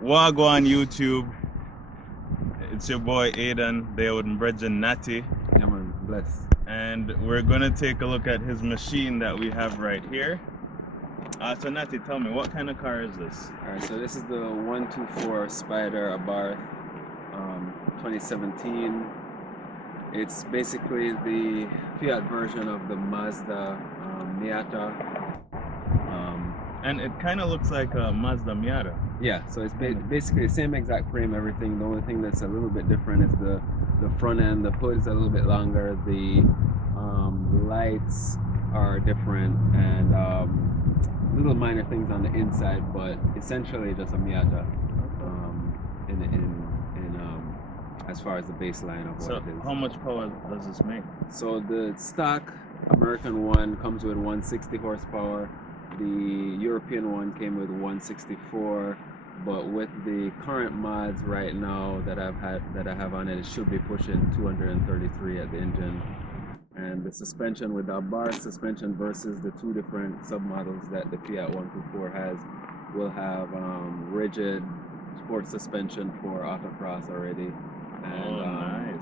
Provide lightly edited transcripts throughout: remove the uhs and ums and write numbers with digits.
Wagwan YouTube. It's your boy Aiden, there with Brethren Natty. Yeah, man, bless. And we're gonna take a look at his machine that we have right here. So Natty, tell me, what kind of car is this? Alright, so this is the 124 Spider Abarth 2017. It's basically the Fiat version of the Mazda Miata. And it kind of looks like a Mazda Miata. Yeah, so it's basically the same exact frame, everything. The only thing that's a little bit different is the front end. The hood is a little bit longer. The lights are different, and little minor things on the inside, but essentially just a Miata. As far as the baseline of what it is. How much power does this make? So the stock American one comes with 160 horsepower. The European one came with 164, but with the current mods right now that I have on it, it should be pushing 233 at the engine. And the suspension with the Abarth suspension versus the two different submodels that the Fiat 124 has will have rigid sport suspension for autocross already. And,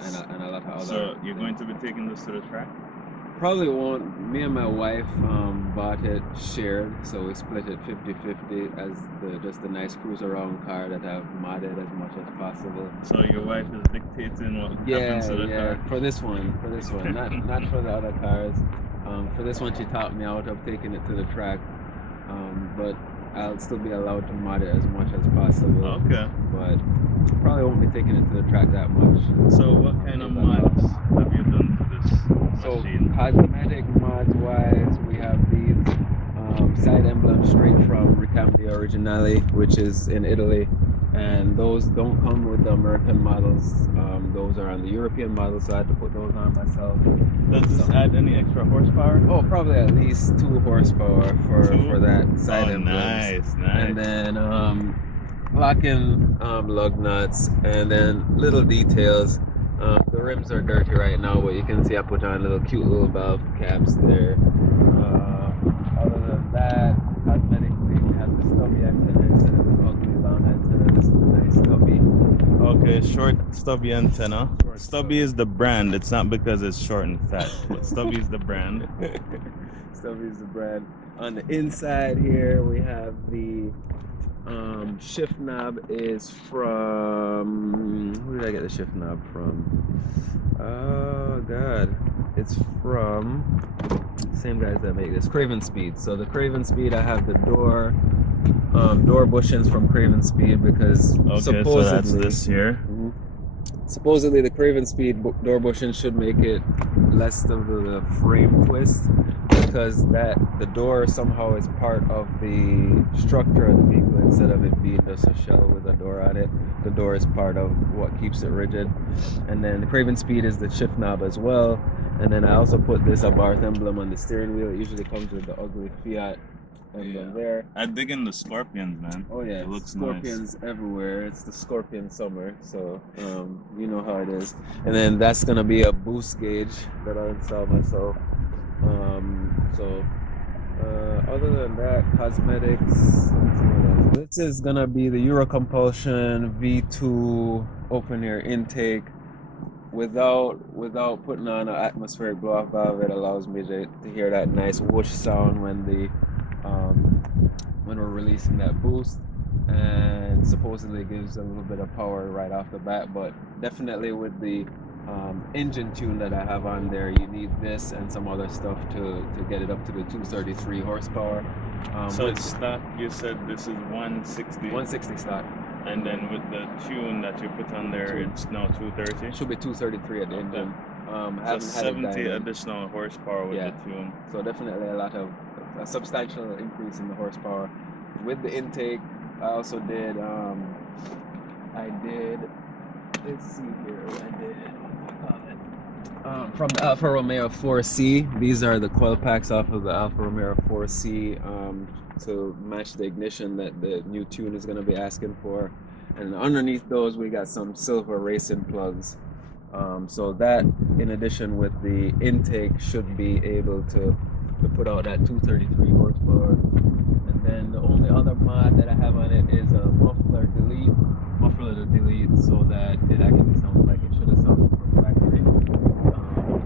nice. And a lot of other. So you're going to be taking this to the track? Probably won't. Me and my wife bought it shared, so we split it 50-50 as just a nice cruise around car that I've modded as much as possible. So your wife is dictating what happens to the car? For this one, not for the other cars. For this one, she taught me out of taking it to the track, but I'll still be allowed to mod it as much as possible. Okay. But probably won't be taking it to the track that much. So what kind of mods have you done to this machine? Cosmetic mods wise, we have these side emblems straight from Ricambio Originale, which is in Italy, and those don't come with the American models. Those are on the European models, so I had to put those on myself. Does this add any extra horsepower? Oh, probably at least 2 horsepower for that side emblems. Nice. And then locking lug nuts, and then little details. The rims are dirty right now, but you can see I put on cute little valve caps there. Other than that, cosmetically, we have the stubby antenna instead of the ugly long antenna. This is a nice stubby. Okay, short stubby antenna. Stubby is the brand. It's not because it's short and fat, but Stubby is the brand. Stubby is the brand. On the inside here, we have the shift knob is from, who did I get the shift knob from? Oh god, it's from same guys that make this, Craven Speed. So the Craven Speed, I have the door bushings from Craven Speed because supposedly, so that's this here. Supposedly the Craven Speed door bushing should make it less of the frame twist, because the door somehow is part of the structure of the vehicle instead of it being just a shell with a door on it. The door is part of what keeps it rigid. And then the Craven Speed is the shift knob as well. And then I also put this Abarth emblem on the steering wheel. It usually comes with the ugly Fiat emblem there. I dig in the scorpions, man. Oh yeah, it looks scorpions nice. everywhere. It's the scorpion summer, so you know how it is. And then that's gonna be a boost gauge that I installed myself. Other than that, cosmetics. Let's see what else. This is gonna be the Eurocompulsion V2 open air intake. Without putting on an atmospheric blow off valve, it allows me to hear that nice whoosh sound when we're releasing that boost, and supposedly gives a little bit of power right off the bat. But definitely with the engine tune that I have on there, you need this and some other stuff to get it up to the 233 horsepower. So it's stock, you said this is 160? 160 stock. And then with the tune that you put on there, it's now 230? Should be 233 at the engine. So 70 additional horsepower with the tune. So definitely a substantial increase in the horsepower. With the intake, I also did, let's see here, From the Alfa Romeo 4C. These are the coil packs off of the Alfa Romeo 4C to match the ignition that the new tune is going to be asking for. And underneath those, we got some silver racing plugs. So that, in addition with the intake, should be able to put out that 233 horsepower. And then the only other mod that I have on it is a muffler delete, so that it actually sounds like it should have sounded from factory.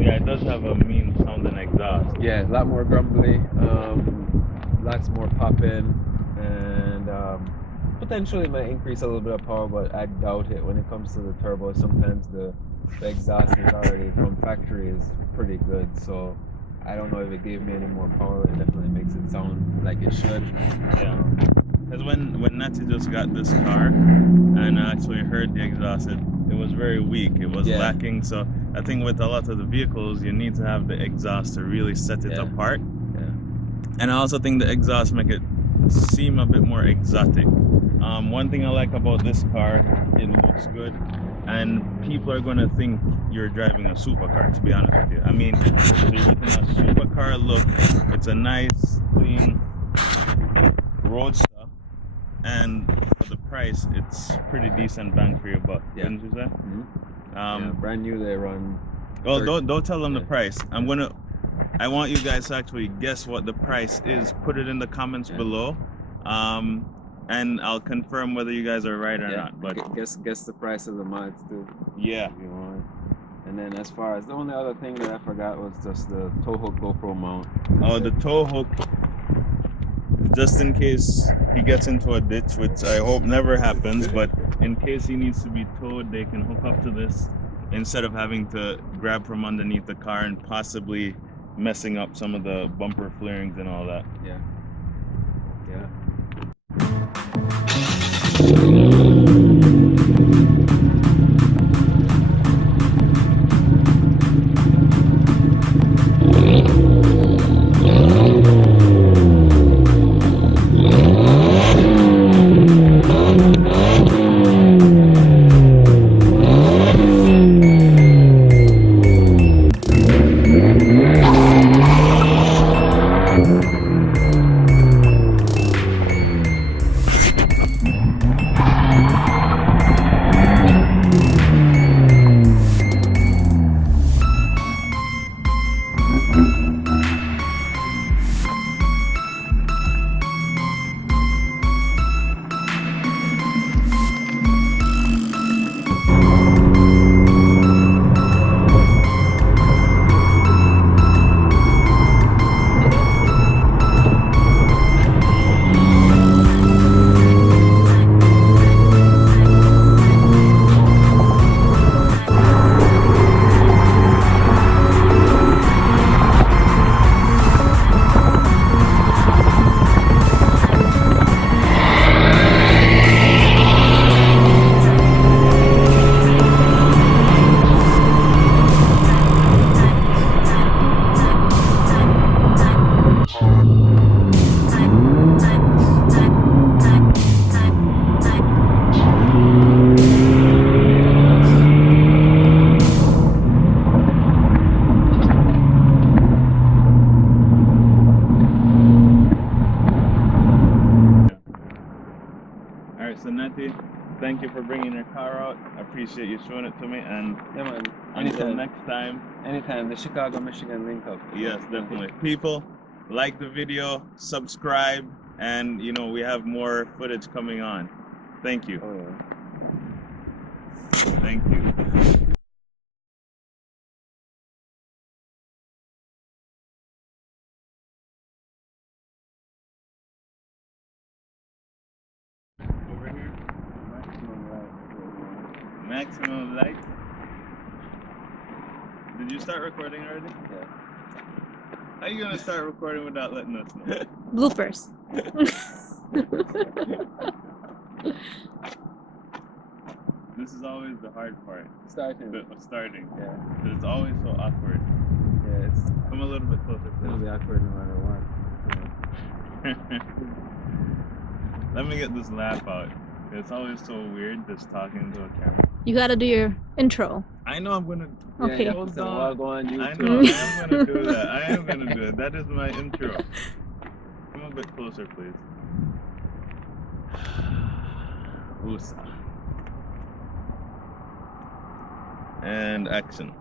Yeah, it does have a mean sounding exhaust. Yeah, a lot more grumbly, lots more popping, and potentially might increase a little bit of power, but I doubt it. When it comes to the turbo, sometimes the exhaust is already from factory is pretty good, so I don't know if it gave me any more power. It definitely makes it sound like it should. Yeah. Because when Natty just got this car and I actually heard the exhaust, it was very weak. It was lacking. So I think with a lot of the vehicles, you need to have the exhaust to really set it apart. Yeah. And I also think the exhaust make it seem a bit more exotic. One thing I like about this car, it looks good, and people are going to think you're driving a supercar, to be honest with you. I mean, so you're getting a supercar look. It's a nice, clean roadster, and for the price, it's pretty decent bang for your buck. Yeah. Wouldn't you say? Mm-hmm. Brand new, they run. Well, don't tell them the price. I want you guys to actually guess what the price is. Put it in the comments below, and I'll confirm whether you guys are right or not. But guess the price of the mods too. Yeah. If you want. And then as far as the only other thing that I forgot was just the tow hook GoPro mount. Oh, the tow hook, just in case he gets into a ditch, which I hope never happens, but in case he needs to be towed, they can hook up to this instead of having to grab from underneath the car and possibly messing up some of the bumper flarings and all that. Yeah. Yeah. So Natty, thank you for bringing your car out. I appreciate you showing it to me, and Yeah, man. until next time. Anytime. The Chicago, Michigan link up. Yes, definitely. People, like the video, subscribe, and we have more footage coming on. Thank you. Oh, yeah. Thank you. Over here. Maximum light. Did you start recording already? Yeah. How are you gonna start recording without letting us know? Bloopers. This is always the hard part. Starting. Starting. Yeah. But it's always so awkward. Yeah, it's Come a little bit closer. gonna be awkward no matter what. Let me get this laugh out. It's always so weird just talking to a camera. You gotta do your intro. I know I'm gonna. Yeah, Okay. you have to say, well, I'll go on YouTube. I know. I am gonna do that. I am gonna do it. That is my intro. Come a bit closer, please. USA. And action.